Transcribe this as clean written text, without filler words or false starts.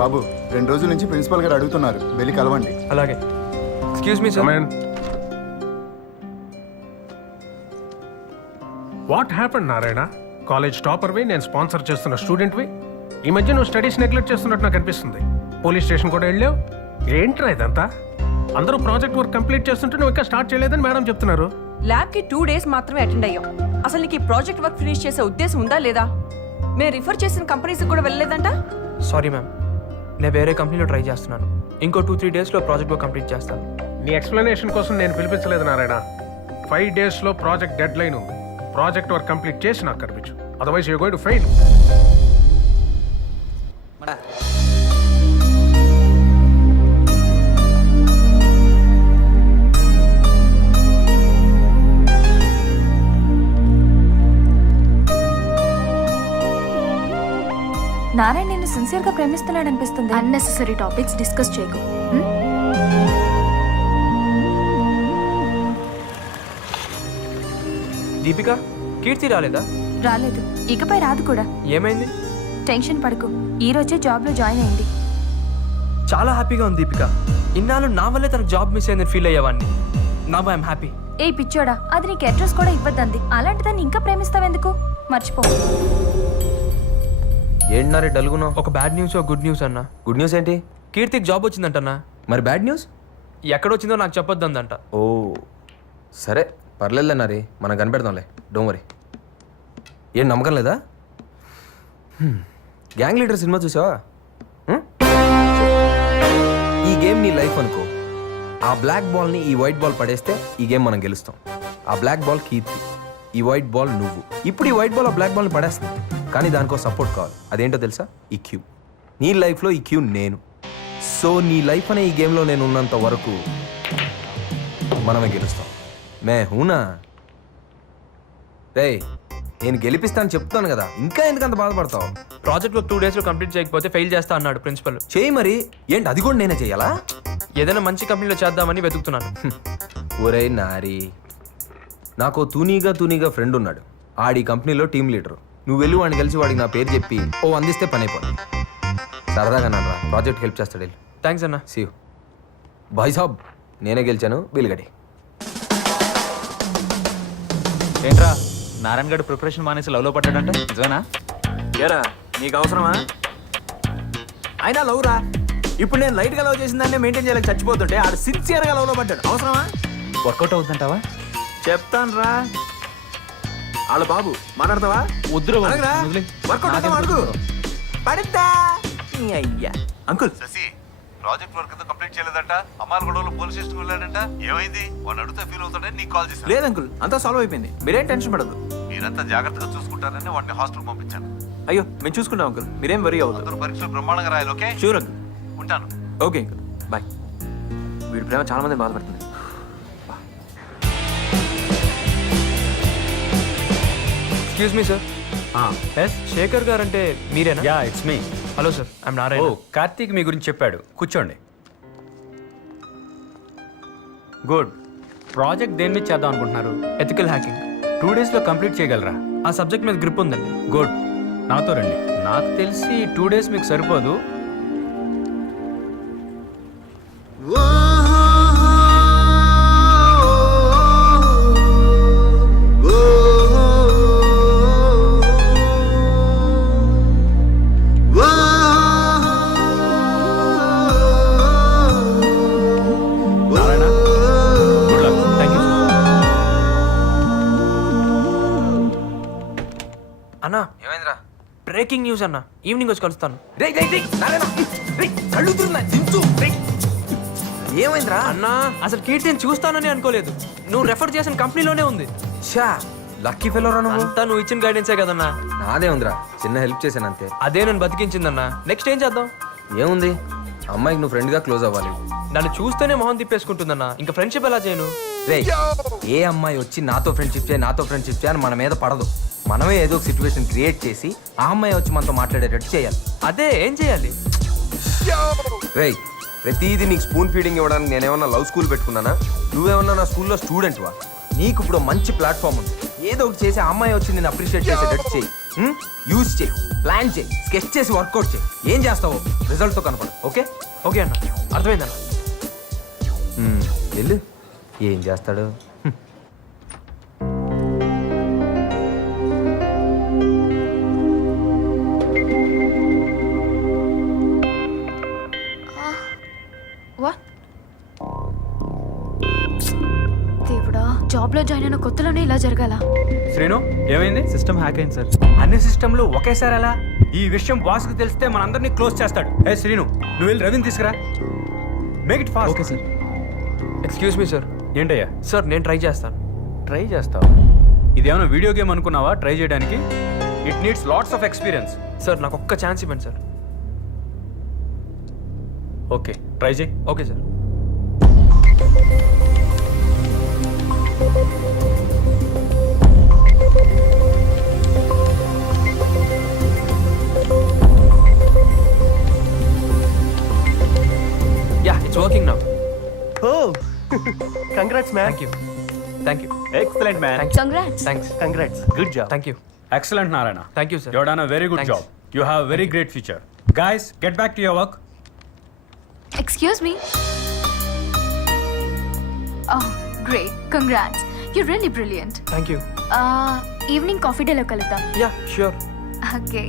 బాబు 2 రోజుల నుంచి ప్రిన్సిపల్ గారు అడుగుతున్నారు, వెళ్ళి కలవండి. అలాగే. Excuse me sir. What happened Narayana? College టాపర్వి, నేను స్పాన్సర్ చేస్తున్న స్టూడెంట్వి. ఈ మధ్య నువ్వు స్టడీస్ నెగ్లెక్ట్ చేస్తున్నట్టు నాకు అనిపిస్తుంది. పోలీస్ స్టేషన్ కూడా వెళ్ళావు. ఏంట్రా ఇదంతా? అందరూ ప్రాజెక్ట్ వర్క్ కంప్లీట్ చేస్తుంటే నువ్వు ఇంకా స్టార్ట్ చేయలేదని మేడం చెప్తున్నారు. ల్యాబ్ కి 2 days మాత్రమే అటెండ్ అయ్యాం. అసలు నీకు ఈ ప్రాజెక్ట్ వర్క్ ఫినిష్ చేసే ఉద్దేశం ఉందా లేదా? మేము రిఫర్ చేసిన కంపెనీస్ కూడా వెళ్ళలేదంట. సారీ మ్యామ్, నేను వేరే కంపెనీలో ట్రై చేస్తున్నాను. ఇంకో 2-3 daysలో ప్రాజెక్ట్ వర్క్ కంప్లీట్ చేస్తాను. నీ ఎక్స్ప్లెనేషన్ కోసం నేను పిలిపించలేదు నారాయణ. 5 daysలో ప్రాజెక్ట్ డెడ్ లైన్ ఉంది. ప్రాజెక్ట్ వర్క్ కంప్లీట్ చేసి నాకు కనిపించు, otherwise you going to fail. Narayana నిన్ను సిన్సియర్గా ప్రేమిస్తున్నాడు అనిపిస్తుంది. అన్నెసెసరీ టాపిక్స్ డిస్కస్ చేయకు. దీపిక, కీర్తి రాలేదా? రాలేదు, ఇకపై రాదు కూడా. ఏమైంది? టెన్షన్ పడకు, ఈ రోజే జాబ్లో జాయిన్ అయింది. చాలా హ్యాపీగా ఉంది దీపిక. ఇన్నాళ్ళు నా వల్లే తనకు జాబ్ మిస్ అయిందని ఫీల్ అయ్యేవాడిని. నా ఐఎమ్ హ్యాపీ. ఏ పిచ్చోడా, అది నీకు అడ్రస్ కూడా ఇవ్వద్దంది. అలాంటిదాన్ని ఇంకా ప్రేమిస్తావెందుకు? మర్చిపో. ఏంటన్నారే డల్గునో? ఒక బ్యాడ్ న్యూస్, ఒక గుడ్ న్యూస్ అన్న. గుడ్ న్యూస్ ఏంటి? కీర్తికి జాబ్ వచ్చిందంటన్నా. మరి బ్యాడ్ న్యూస్? ఎక్కడొచ్చిందో నాకు చెప్పొద్దందంట. ఓ సరే పర్లేదులేనారి, మనం కనిపెడదాంలే, డోంట్ వరీ. ఏం నమ్మకం లేదా? గ్యాంగ్ లీడర్ సినిమా చూసావా? ఈ గేమ్ నీ లైఫ్ అనుకో. ఆ బ్లాక్ బాల్ని ఈ వైట్ బాల్ పడేస్తే ఈ గేమ్ మనం గెలుస్తాం. ఆ బ్లాక్ బాల్ కీర్తి, ఈ వైట్ బాల్ నువ్వు. ఇప్పుడు ఈ వైట్ బాల్ ఆ బ్లాక్ బాల్ని పడేస్తుంది, కానీ దానికో సపోర్ట్ కావాలి. అదేంటో తెలుసా? ఈ క్యూ. నీ లైఫ్లో ఈ క్యూ నేను. సో నీ లైఫ్ అనే ఈ గేమ్లో నేను ఉన్నంత వరకు మనమే గెలుస్తాం. మే హూనా రే, నేను గెలిపిస్తాను చెప్తాను కదా, ఇంకా ఎందుకంత బాధపడతావు? ప్రాజెక్ట్ వర్క్ 2 daysలో కంప్లీట్ చేయకపోతే ఫెయిల్ చేస్తా అన్నాడు ప్రిన్సిపల్. చేయి మరి. ఏంటి అది కూడా నేనే చెయ్యాలా? ఏదైనా మంచి కంపెనీలో చేద్దామని వెతుకుతున్నాను. ఒరే నారి, నాకు తూనీగా ఫ్రెండ్ ఉన్నాడు. ఆడి కంపెనీలో టీమ్ లీడరు. నువ్వు వెళ్ళి వాడిని కలిసి వాడికి నా పేరు చెప్పి అందిస్తే పని అయిపోయింది. సరదాగా నాన్నరా, ప్రాజెక్ట్ హెల్ప్ చేస్తాడు. వెళ్ళి. థ్యాంక్స్ అన్న. See you. బాయ్ సాబ్, నేనే గెలిచాను, వీలుగడి. ఏంట్రా నారాయణ గడు ప్రిపరేషన్ మానేసి లవ్లో పడ్డాడంట, నిజమేనా? ఏరా నీకు అవసరమా? అయినా లవ్ రా. ఇప్పుడు నేను లైట్గా లవ్ చేసిందాన్ని మెయింటైన్ చేయలేక చచ్చిపోతుంటే ఆడు సిన్సియర్గా లవ్లో పడ్డాడు. అవసరమా? వర్కౌట్ అవుతుందంటావా? చెప్తాను రా. వాళ్ళ బాబు మాట్లాడతావా? వద్దురా బాబు, అడగరా? వదిలేయ్. వర్కౌట్ అవుతావా? అడుగు. పడిద్దా నీ అయ్యా. Uncle Shashi, project work complete చేయలేదంట. అమ్మాయిల గొడవలో పోలీస్ స్టేషన్ వెళ్ళాడంట. ఏమైంది? వాడిని అడిగితే ఫీల్ అవుతాడని నీకు కాల్ చేశాను. లేదు అంకుల్, అంతా సాల్వ్ అయిపోయింది. మీరేం టెన్షన్ పడదు. మీరంతా జాగ్రత్తగా చూసుకుంటారని వాడిని హాస్టల్ పంపించాను. అయ్యో మేము చూసుకుంటాం అంకుల్, మీరేం వరీ అవ్వదు. అందరూ పరీక్షలు బ్రహ్మాండంగా రాయాలి. ఓకే? Sure uncle. ఉంటాను. Okay uncle, bye. వీడి ప్రేమ చాలా మంది బాధపడుతుంది. Excuse me sir. Shekhar garu అంటే మీరేనా? Yeah, it's me. Hello sir, I'm Narayana. Karthik మీ గురించి చెప్పాడు, కూర్చోండి. గుడ్. ప్రాజెక్ట్ దేని మీద చేద్దాం అనుకుంటున్నారు? Ethical hacking. 2 daysలో కంప్లీట్ చేయగలరా? ఆ సబ్జెక్ట్ మీద గ్రిప్ ఉందండి. గుడ్, నాతో రండి. నాకు తెలిసి 2 days మీకు సరిపోదు. అన్నా, ఏమైందిరా? బ్రేకింగ్ న్యూస్ అన్న. ఈవినింగ్ వచ్చి కలుస్తాను. ఏమైందిరా? అన్నా, అసలు కీర్తిని చూస్తానని అనుకోలేదు. నువ్వు రెఫర్ చేసిన కంపెనీలోనే ఉంది. షా, లక్కీ ఫెలోరా నువ్వు. అంతా నువ్వు ఇచ్చిన గైడెన్సే కదన్నా. నాదే ఉందిరా, చిన్న హెల్ప్ చేశాను అంతే. అదే నన్ను బతికించిందన్నా. నెక్స్ట్ ఏం చేద్దాం? ఏముంది, అమ్మాయికి నువ్వు ఫ్రెండ్గా క్లోజ్ అవ్వాలి. నన్ను చూస్తేనే మొహం తిప్పేసుకుంటుందన్నా. ఇంకా ఫ్రెండ్షిప్ ఎలా చేయను? రే, ఏ అమ్మాయి వచ్చి నాతో ఫ్రెండ్షిప్ చేయని మన మీద పడదు. మనమే ఏదో ఒక సిచ్యువేషన్ క్రియేట్ చేసి ఆ అమ్మాయి వచ్చి మనతో మాట్లాడేటట్టు చేయాలి. అదే ఏం చేయాలి? రే, ప్రతిదీ నీకు స్పూన్ ఫీడింగ్ ఇవ్వడానికి నేనేమన్నా లవ్ స్కూల్ పెట్టుకున్నానా? నువ్వేమన్నా నా స్కూల్లో స్టూడెంట్వా? నీకు ఇప్పుడు మంచి ప్లాట్ఫామ్ ఉంది. ఏదో ఒకటి చేసి ఆ అమ్మాయి వచ్చి నేను అప్రిషియేట్ చేసేటట్టు చేయి. యూజ్ చేయి, ప్లాన్ చేయి, స్కెచ్ చేసి వర్కౌట్ చేయి. ఏం చేస్తావు రిజల్ట్తో కనపడు. ఓకే ఓకే అన్న, అర్థమైందన్న. వెళ్ళు. ఏం చేస్తాడు? వాట్ దేవుడా, జాబ్లో జాయిన్ అయిన కొత్తలోనే ఇలా జరగాల? శ్రీను ఏమైంది? సిస్టమ్ హ్యాక్ అయింది సార్. అన్ని సిస్టంలు ఒకేసారి అలా? ఈ విషయం బాస్కి తెలిస్తే మనందరినీ క్లోజ్ చేస్తాడు. ఏ శ్రీను, నువ్వు వెళ్ళి రవిని తీసుకురా. Make it fast. Okay sir. Excuse me sir. ఏంటయ్యా? సార్ నేను ట్రై చేస్తాను. ట్రై చేస్తావు? ఇదేమైనా వీడియో గేమ్ అనుకున్నావా ట్రై చేయడానికి? It needs lots of experience. Sir నాకు ఒక్క ఛాన్స్ ఇవ్వండి సార్. ఓకే ట్రై చేయి. Okay sir. Yeah, it's working now. Oh, congrats, man. Thank you. Thank you. Excellent man. Congrats. Thanks. Congrats. Good job. Thank you. Excellent Narayana. Thank you sir. You have done a very good Thanks. job. You have a very great future. Guys, get back to your work. Excuse me. Oh, great. Congrats. You're really brilliant. Thank you. Evening coffee డేలో కలుద్దాం. Yeah, sure. Okay.